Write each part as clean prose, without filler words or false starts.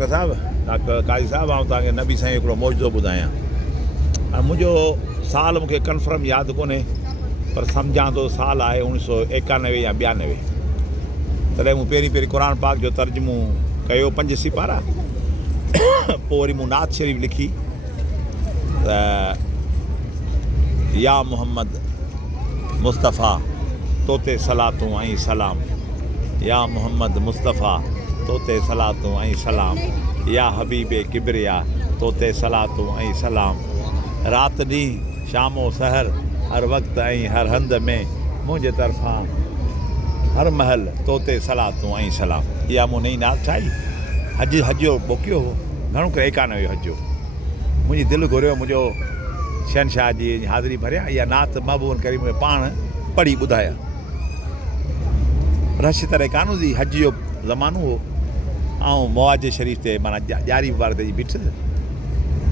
डॉक्टर साहब, डॉक्टर काज़ी साहब, आउं तव्हांखे नबी साईं हिकिड़ो मौजो ॿुधायां। ऐं मुंहिंजो साल मूंखे कन्फर्म यादि कोन्हे, पर सम्झां थो साल आहे 1991 या 92। तॾहिं मूं पहिरीं क़ुर पाक जो तर्जुमो कयो 5 सिपारा, पोइ वरी मूं नात शरीफ़ लिखी त या मोहम्मद मुस्तफ़ा तोते सलातूं ऐं सलाम, या मोहम्मद मुस्तफ़ा तोते सलातूं ऐं सलाम, या हबीबे किबरिया तोते सलातूं ऐं सलाम। राति ॾींहुं शामो सहर हर वक़्तु ऐं हर हंध में मुंहिंजे तरफ़ां हर महल तोते सलातूं ऐं सलाम। इहा मूं नई नात ठाही। हज जो मोकिलियो हो, घणो करे 91 हज जो। मुंहिंजी दिलि घुरियो मुंहिंजो शहनशाह जी हाज़िरी भरियां, इहा नात महबूबन करीम में पाण पढ़ी ॿुधाया। रश तरह कानू जी हज जो ज़मानो हो ऐं मवाज शरीफ़ ते माना ॼारी मुबारक जी बीठ,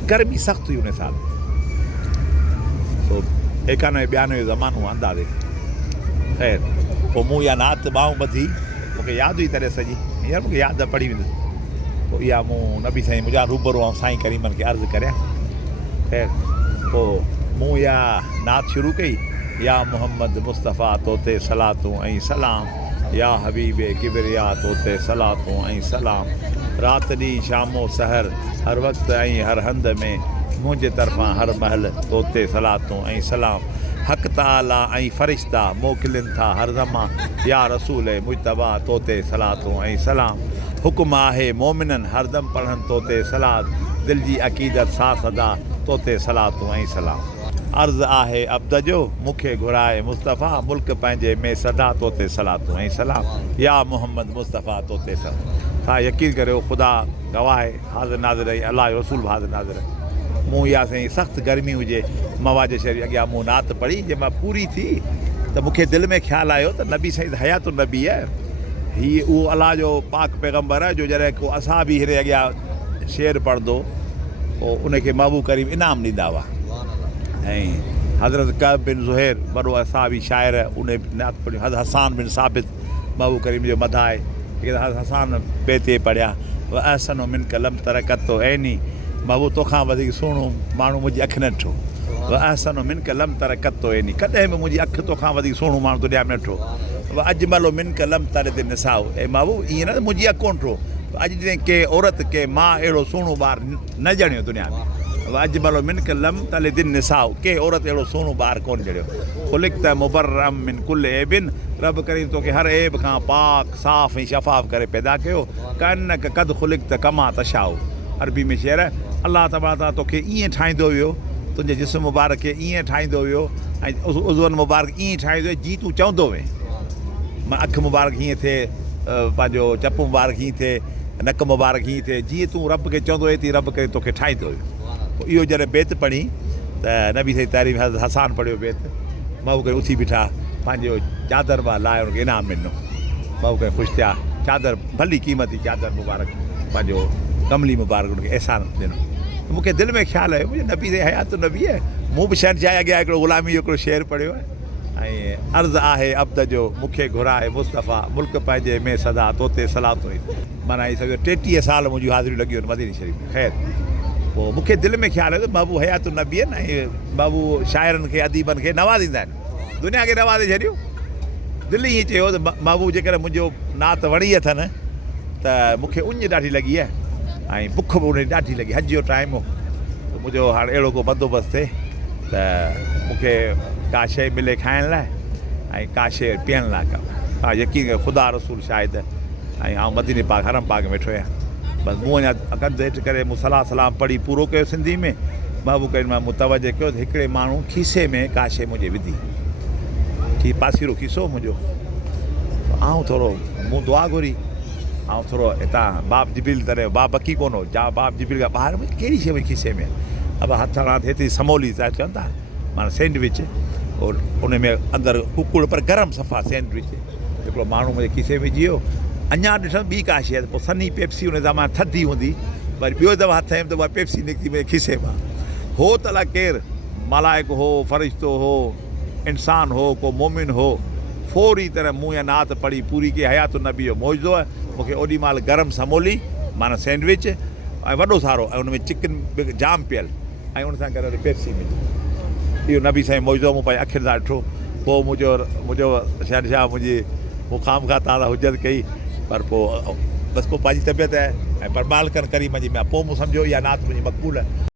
गर्मी सख़्तु हुई उन साल। तो 91-92 ज़मानो अंदाज़े। ख़ैर पोइ मूं इहा नात ॿाहूं ॿधी, मूंखे यादि हुई तॾहिं सॼी, हींअर मूंखे यादि आहे पढ़ी वेंदुसि। पोइ इहा मूं नबी साईं मुंहिंजा रूबरू ऐं साईं करीमनि खे अर्ज़ु करियां। ख़ैर पोइ मूं इहा नात शुरू कई, या मोहम्मद मुस्तफ़ा तोते सलातूं ऐं सलाम, या हबीबे किबरिया तोते सलातूं ऐं सलाम। राति ॾींहुं शामो सहर हर वक़्तु ऐं हर हंध में मुंहिंजे तरफ़ां हर महल तोते सलातूं ऐं सलाम। हक़ ताला ऐं फ़रिश्ता मोकिलिनि था हर ज़मा, या रसूल मुजतबा तोते सलातूं ऐं सलाम। हुकुम आहे मोमिननि हरदम पढ़नि तोते सलात, दिलि जी अक़ीदत साफ़ अदा तोते सलातूं ऐं सलाम। अर्ज़ु आहे अब्द जो मूंखे घुराए मुस्तफ़ा, मुल्क पंहिंजे में सदा तोते सलातूं ऐं सलाम। या मोहम्मद मुस्तफ़ा तोते सलाम। तव्हां यकीन करियो, ख़ुदा गवाह आहे, हाज़िर नाज़िर ऐं अलाह जो रसूल हाज़िर नाज़िर आहे। मूं इहा साईं सख़्तु गर्मी हुजे, मवाज शरीफ़ अॻियां मूं नात पढ़ी, जंहिं मां पूरी थी त मूंखे दिलि में ख़्यालु आयो त नबी साईं हयातु नबी आहे, हीअ उहो अलाह जो पाक पैगम्बर आहे जो जॾहिं को असां बि हिरे अॻियां शेर पढ़ंदो पोइ उनखे महबूब करीम इनाम ॾींदा हुआ। ऐं हज़रत कअब बिन ज़ुहैर वॾो असाबी शाइर, उन नात पढ़ी। हसान बिन साबित महबूब करीम जो मदा आहे, हसान ॿिए ते पढ़िया, व अहसन मिन कलम तरक़तो ऐनी, महबूब तोखां वधीक सुहिणो माण्हू मुंहिंजी अखि न ॾिठो। व अहसन मिन कलम तरक़तो ऐनी, कॾहिं बि मुंहिंजी अखि तोखां वधीक सुहिणो माण्हू दुनिया में न ॾिठो। व अजमलो मिन कलम तरद निसाओ, ऐं महबूब ईअं न मुंहिंजी अखि कोन ॾिठो, अॼु ॾींहुं के औरत के मां अहिड़ो सुहिणो ॿारु न ॼणियो दुनिया में। अजमलो मिन कलम तलद निसाओ, के औरत अहिड़ो सुहिणो ॿारु कोन ॼणियो। ख़ुलिक़ त मुबर्रम मिन कुल ऐबिन, रब करीम तोखे हर ऐब खां पाक साफ़ ऐं शफ़ाफ़ करे पैदा कयो। कनक कद ख़ुलिक़ त कमा तशाओ, अरबी में शेर, अलाह तबारक तोखे ईअं ठाहींदो वियो, तुंहिंजे जिस्म मुबारक खे ईअं ठाहींदो वियो ऐं उज़वनि मुबारक ईअं ठाहींदो जीअं तूं चवंदो वएं। मां अखि मुबारक हीअं थिए, पंहिंजो चपु मुबारक हीअं थिए, नक मुबारक हीअं थिए, जीअं तूं रब खे चवंदो हुए तीअं रब करे तोखे ठाहींदो हुयो। पोइ इहो जॾहिं बेत पढ़ी त नबी साईं तारीफ़ हसान पढ़ियो बेत, महबूब करे उथी बीठा, पंहिंजो चादर मां लाहे हुनखे इनाम ॾिनो। महबूब करे ख़ुशि थिया, चादर भली क़ीमती चादर मुबारक, पंहिंजो कमली मुबारक हुनखे अहसान ॾिनो। मूंखे दिलि में ख़्यालु आयो, मुंहिंजे नबी साईं हयात नबी आहे, मूं बि शहनशाह अॻियां हिकिड़ो ग़ुलामी जो हिकिड़ो शेर पढ़ियो आहे। ऐं अर्ज़ु आहे अब्द जो मूंखे घुराए मुस्तफ़ा, मुल्क पंहिंजे में सदा तोते सलातूं। माना इहे सभु 33 साल मुंहिंजियूं हाज़िरियूं लॻियूं आहिनि मदीने शरीफ़ में। ख़ैर पोइ मूंखे दिलि में ख़्यालु आयो त महबूब हयात नबी आहिनि ऐं महबूब शाइरनि खे अदीबनि खे नवाज़ींदा आहिनि, दुनिया खे नवाज़े छॾियो। दिलि ईअं चयो त महबूब जेकॾहिं मुंहिंजो नात वणी अथनि त मूंखे उञ ॾाढी लॻी आहे ऐं बुख बि उन ॾाढी लॻी। हज जो टाइम हो, त मुंहिंजो हाणे अहिड़ो को बंदोबस्तु थिए त मूंखे का शइ मिले खाइण लाइ ऐं का शइ पीअण लाइ। तव्हां यकीन कयो, ख़ुदा रसूल शायदि, ऐं आउं मदीने पाक हरम पाक में वेठो आहियां। बसि मूं अञा कंधु हेठि करे मूं सलाह सलाम पढ़ी पूरो कयो सिंधी में, महबूब करीम मां मुतवजह कयो त हिकिड़े माण्हू खीसे में का शइ मुंहिंजे विधी, की पासीरो खीसो मुंहिंजो। आउं थोरो मूं दुआ घुरी, ऐं थोरो हितां बाप जिबिल तॾहिं बाप बकी कोन हो, जा बाप जिबिल खां ॿाहिरि कहिड़ी शइ हुई खीसे में, अब हथ हणा हेतिरी समोली था चवनि था, माना सैंडविच, और उन में अंदरि कुकुड़ पर गरम सफ़ा सैंडविच। हिकिड़ो माण्हू मुंहिंजे खीसे में विझी वियो। अञा ॾिठमि ॿी का शइ, पोइ सनी पेप्सी उन ज़माने थधी हूंदी, वरी ॿियो दफ़ा हथ आयमि त उहा पेप्सी निकिती मुंहिंजे खीसे मां। हो त अलाए केरु मलाइक हो, फ़रिश्तो हो, इंसान हो, को मोमिन हो, फौरी तरह मूं या नात पढ़ी पूरी की हयात नबी जो मौजो आहे। मूंखे ओॾी महिल गरम समोली माना सैंडविच ऐं वॾो सारो ऐं हुन में चिकन जाम पियल ऐं हुन सां गॾु वरी पेप्सी में इहो नबी साईं मौजो मूं पंहिंजे अखियुनि सां ॾिठो पोइ मुंहिंजो शहनशाह मूं खामखा तव्हां सां हुजत कई पर पोइ बसि पोइ पंहिंजी तबियत आहे ऐं परमाल कनि करी मुंहिंजी पोइ मूं सम्झो इहा नात मुंहिंजी मक़बूल आहे